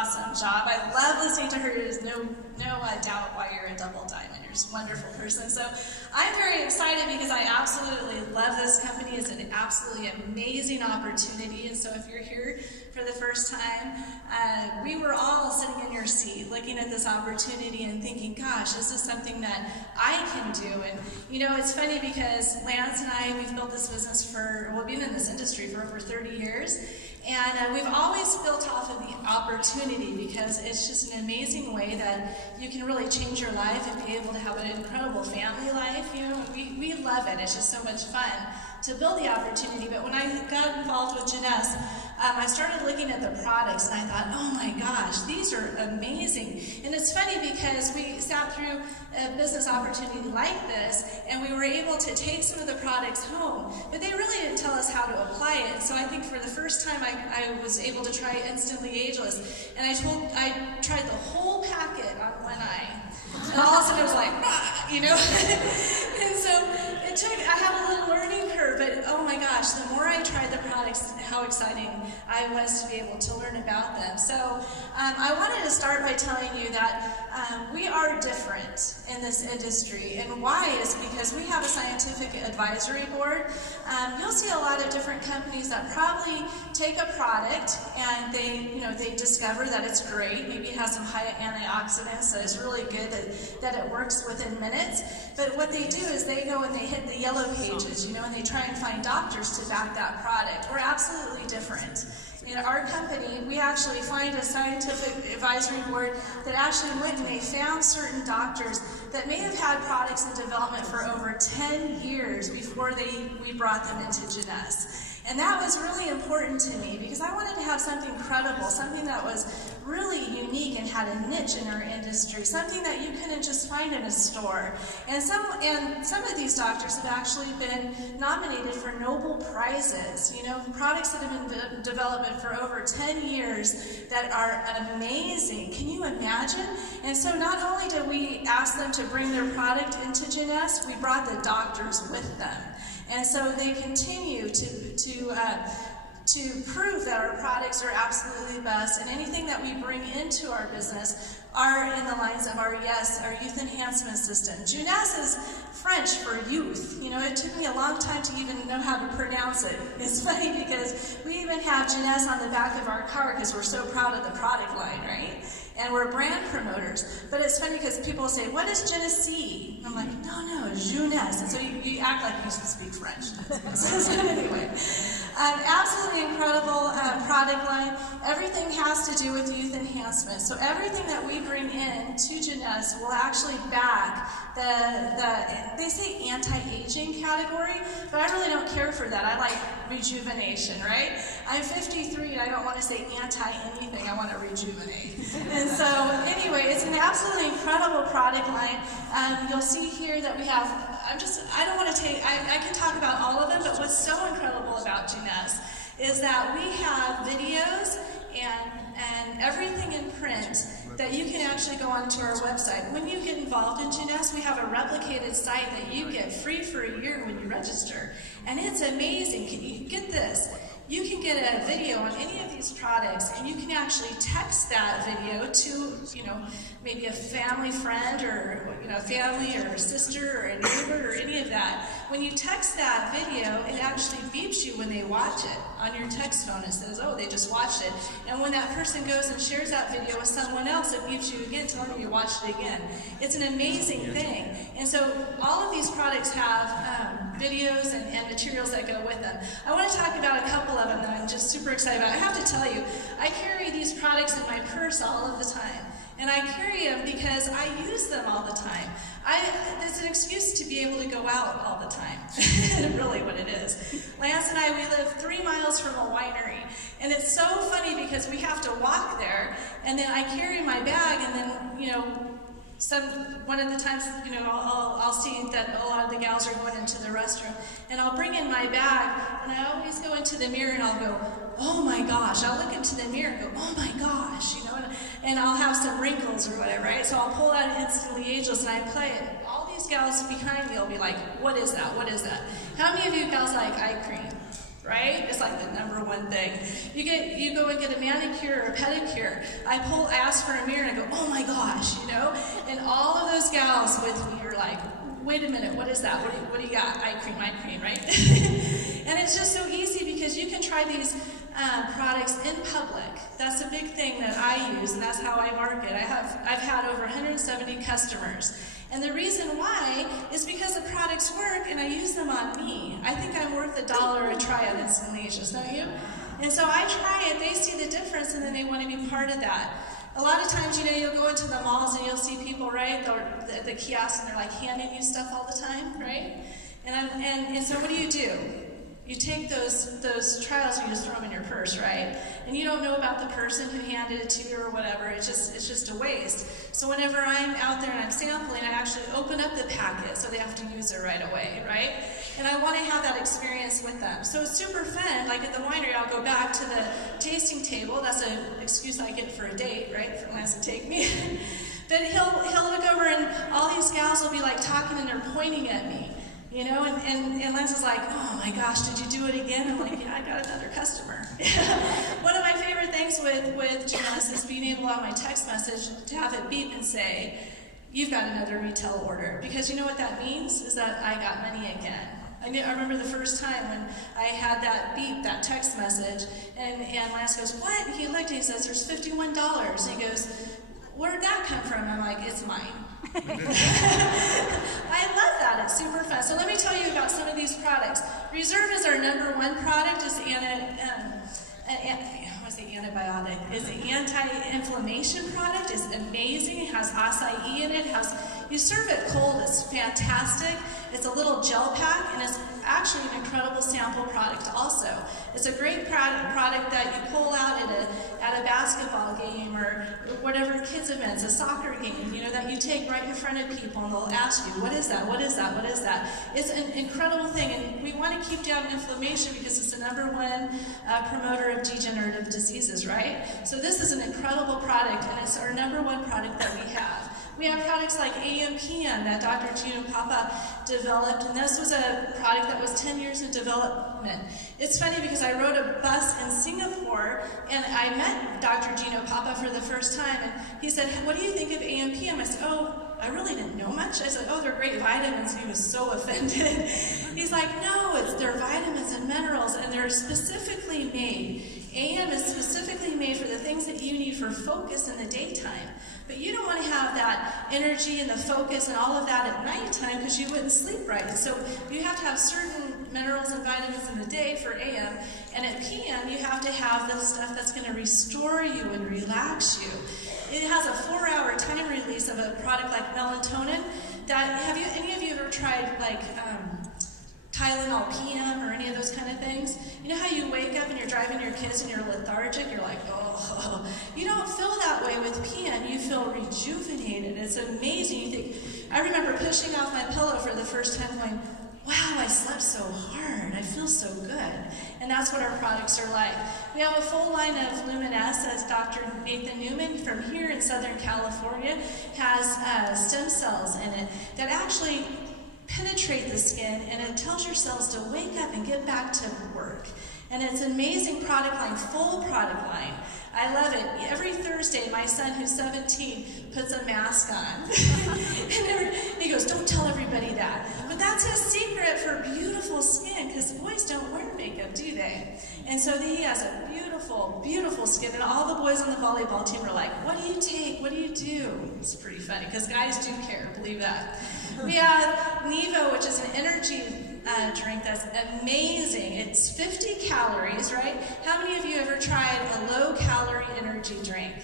awesome job. I love listening to her. There's no doubt why you're a double diamond. You're just a wonderful person. So I'm very excited because I absolutely love this company. It's an absolutely amazing opportunity. And so if you're here for the first time, we were all sitting in your seat looking at this opportunity and thinking, gosh, this is something that I can do. And you know, it's funny because Lance and I, we've built this business we've been in this industry for over 30 years. And we've always built off of the opportunity because it's just an amazing way that you can really change your life and be able to have an incredible family life. You know, we love it. It's just so much fun to build the opportunity. But when I got involved with Y.E.S, I started looking at the products and I thought, oh my gosh, these are amazing. And it's funny because we sat through a business opportunity like this and we were able to take some of the products home, but they really didn't tell us how to apply it. So I think for the first time I was able to try Instantly Ageless, and I tried the whole packet on one eye. And all of a sudden it was like, you know? And so I had a little learning curve, but oh my gosh, the more I tried the products, how exciting I was to be able to learn about them. So I wanted to start by telling you that we are different in this industry. And why is because we have a scientific advisory board. You'll see a lot of different companies that probably take a product and they discover that it's great. Maybe it has some high antioxidants, that it's really good, that it works within minutes. But what they do is they go and they hit the yellow pages, and they try and find doctors to back that product. We're absolutely different. In our company, we actually find a scientific advisory board that actually went and they found certain doctors that may have had products in development for over 10 years before we brought them into Y.E.S. And that was really important to me because I wanted to have something credible, something that was really unique and had a niche in our industry, something that you couldn't just find in a store. And some of these doctors have actually been nominated for Nobel Prizes, products that have been in development for over 10 years that are amazing. Can you imagine? And so not only did we ask them to bring their product into Y.E.S, we brought the doctors with them. And so they continue to prove that our products are absolutely the best, and anything that we bring into our business are in the lines of our Y.E.S, our Youth Enhancement System. Y.E.S is French for youth. It took me a long time to even know how to pronounce it. It's funny because we even have Y.E.S on the back of our car because we're so proud of the product line, right? And we're brand promoters. But it's funny because people say, what is Genesee? And I'm like, no, Y.E.S. And so you act like you speak French. So anyway, absolutely incredible product line. Everything has to do with youth enhancement. So everything that we bring in to Y.E.S will actually back they say anti-aging category, but I really don't care for that. I like rejuvenation, right? I'm 53 and I don't want to say anti-anything. I want to rejuvenate. And so anyway, it's an absolutely incredible product line. You'll see here that we have, I can talk about all of them, but what's so incredible about Y.E.S is that we have videos and everything in print that you can actually go onto our website. When you get involved in Y.E.S, we have a replicated site that you get free for a year when you register. And it's amazing. Can you get this? You can get a video on any of these products and you can actually text that video to, maybe a family friend or, family or a sister or a neighbor or any of that. When you text that video, it actually beeps you when they watch it. On your text phone, it says, oh, they just watched it. And when that person goes and shares that video with someone else, it beeps you again, telling you watched it again. It's an amazing thing. And so all of these products have videos and materials that go with them. I want to talk about a couple of them that I'm just super excited about. I have to tell you, I carry these products in my purse all of the time. And I carry them because I use them all the time. It's an excuse to be able to go out all the time. Really what it is. Lance and I, we live 3 miles from a winery. And it's so funny because we have to walk there, and then I carry my bag, and then, one of the times, I'll see that a lot of the gals are going into the restroom, and I'll bring in my bag, and I always go into the mirror and I'll go, oh my gosh. I'll look into the mirror and go, oh my gosh, and I'll have some wrinkles or whatever, right? So I'll pull out Instantly Ageless and I play it. All these gals behind me will be like, what is that? What is that? How many of you gals like eye cream? right? It's like the number one thing. You go and get a manicure or a pedicure. I ask for a mirror and I go, oh my gosh, you know? And all of those gals with me are like, wait a minute, what is that? What do you got? Eye cream, right? And it's just so easy because you can try these products in public. That's a big thing that I use, and that's how I market. I've had over 170 customers. And the reason why is because the products work and I use them on me. I think I'm worth $1 a try on Installatius, don't you? And so I try it, they see the difference, and then they want to be part of that. A lot of times, you know, you'll go into the malls and you'll see people, right, the kiosks, and they're like handing you stuff all the time, right? And so what do? You take those trials and you just throw them in your purse, right? And you don't know about the person who handed it to you or whatever. It's just a waste. So whenever I'm out there and I'm sampling, I actually open up the packet so they have to use it right away, right? And I want to have that experience with them. So it's super fun. Like at the winery, I'll go back to the tasting table. That's an excuse I get for a date, right? For Lance to take me. But he'll look over and all these gals will be like talking and they're pointing at me. You know, and Lance is like, oh my gosh, did you do it again? I'm like, yeah, I got another customer. One of my favorite things with Janice is being able on my text message to have it beep and say, you've got another retail order. Because you know what that means? Is that I got money again. I remember the first time when I had that beep, that text message, and Lance goes, what? And he looked and he says, there's $51. And he goes, where'd that come from? I'm like, it's mine. I love that. It's super fun. So let me tell you about some of these products. Reserve is our number one product. It's antibiotic. It's an anti-inflammation product. It's amazing. It has acai in it. You serve it cold. It's fantastic. It's a little gel pack, and it's actually an incredible sample product also. It's a great product that you pull out at a basketball game or whatever kids events, a soccer game, you know, that you take right in front of people and they'll ask you, what is that? What is that? What is that? It's an incredible thing, and we want to keep down inflammation because it's the number one promoter of degenerative diseases, right? So this is an incredible product, and it's our number one product that we have. We have products like AMPM that Dr. Gino Papa developed, and this was a product that was 10 years in development. It's funny because I rode a bus in Singapore, and I met Dr. Gino Papa for the first time, and he said, what do you think of AMPM? I said, oh, I really didn't know much. I said, oh, they're great vitamins. He was so offended. He's like, no, they're vitamins and minerals, and they're specifically made. AM is specifically made for the things that you need for focus in the daytime. But you don't want to have that energy and the focus and all of that at nighttime because you wouldn't sleep right. And so you have to have certain minerals and vitamins in the day for AM. And at PM, you have to have the stuff that's going to restore you and relax you. It has a 4-hour time release of a product like melatonin. Any of you ever tried like Tylenol PM or any of those kind of things? You know how you wake up and you're driving your kids and you're lethargic? You're like, oh. You don't feel that way with PM. You feel rejuvenated. It's amazing. You think, I remember pushing off my pillow for the first time going, wow, I slept so hard. I feel so good. And that's what our products are like. We have a full line of Luminesce, as Dr. Nathan Newman from here in Southern California has stem cells in it that actually penetrate the skin, and it tells your cells to wake up and get back to work. And it's an amazing product line, full product line. I love it. Every Thursday, my son, who's 17, puts a mask on. And he goes, don't tell everybody that. But that's his secret for beautiful skin, because boys don't wear makeup, do they? And so he has a beautiful, beautiful skin, and all the boys on the volleyball team are like, what do you take? What do you do? It's pretty funny, because guys do care, believe that. We have Nevo, which is an energy drink that's amazing. It's 50 calories, right? How many of you ever tried a low-calorie energy drink?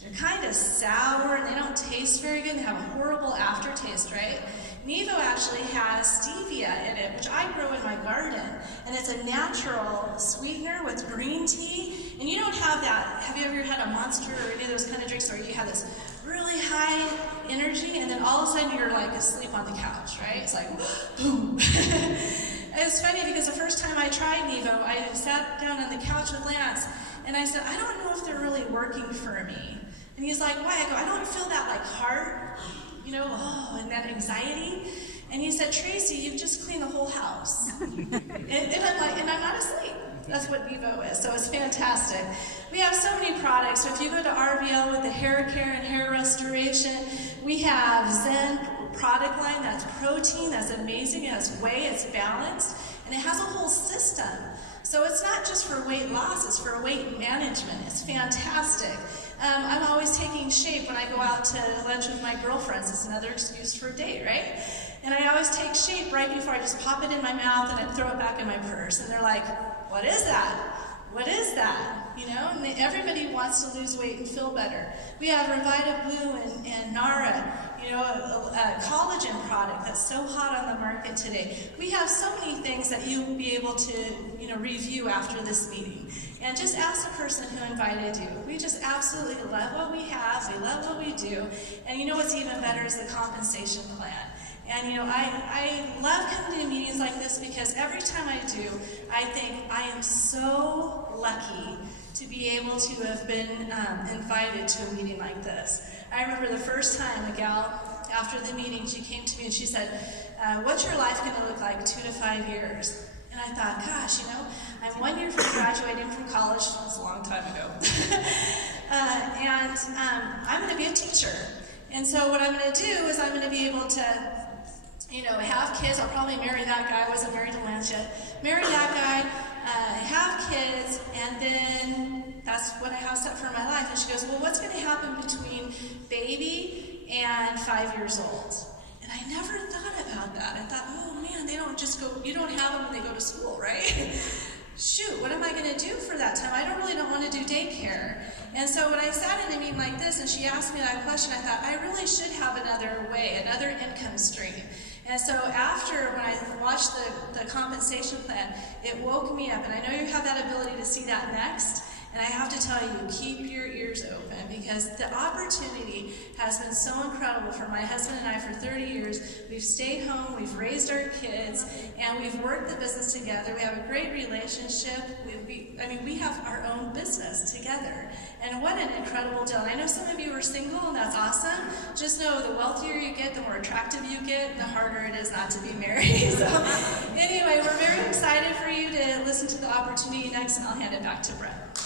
They're kind of sour, and they don't taste very good, and they have a horrible aftertaste, right? Nevo actually has stevia in it, which I grow in my garden, and it's a natural sweetener with green tea, and you don't have that. Have you ever had a Monster or any of those kind of drinks where you have this really high energy, and then all of a sudden you're like asleep on the couch, right? It's like, boom. It's funny because the first time I tried Nevo, I sat down on the couch with Lance, and I said, I don't know if they're really working for me. And he's like, why? I go, I don't feel that like heart, you know, and that anxiety. And he said, Tracy, you've just cleaned the whole house. and I'm like, and I'm not asleep. That's what Evo is, so it's fantastic. We have so many products. So if you go to RVL with the hair care and hair restoration, we have Zen product line that's protein, that's amazing, it has whey, it's balanced, and it has a whole system. So it's not just for weight loss, it's for weight management. It's fantastic. I'm always taking Shape when I go out to lunch with my girlfriends. It's another excuse for a date, right? And I always take Shape right before I just pop it in my mouth and I throw it back in my purse. And they're like, what is that? What is that? You know, and everybody wants to lose weight and feel better. We have Revita Blue and Nara, you know, a collagen product that's so hot on the market today. We have so many things that you'll be able to, you know, review after this meeting. And just ask the person who invited you. We just absolutely love what we have. We love what we do. And you know what's even better is the compensation plan. And you know, I love coming to meetings like this because every time I do, I think I am so lucky to be able to have been invited to a meeting like this. I remember the first time a gal, after the meeting, she came to me and she said, what's your life going to look like 2 to 5 years? And I thought, gosh, you know, I'm 1 year from graduating from college. That's a long time ago. And I'm going to be a teacher. And so what I'm going to do is I'm going to be able to, you know, have kids. I'll probably marry that guy. I wasn't married to Lance yet. Marry that guy, have kids, and then that's what I have set for my life. And she goes, well, what's going to happen between baby and 5 years old? And I never thought about that. I thought, oh man, they don't just go, you don't have them when they go to school, right? Shoot, what am I going to do for that time? I don't want to do daycare. And so when I sat in a meeting like this and she asked me that question, I thought, I really should have another way, another income stream. And so after, when I watched the compensation plan, it woke me up. And I know you have that ability to see that next. And I have to tell you, keep your ears open because the opportunity has been so incredible for my husband and I for 30 years. We've stayed home, we've raised our kids, and we've worked the business together. We have a great relationship. We have our own business together. And what an incredible deal. And I know some of you are single, and that's awesome. Just know the wealthier you get, the more attractive you get, the harder it is not to be married. So anyway, we're very excited for you to listen to the opportunity next, and I'll hand it back to Brett.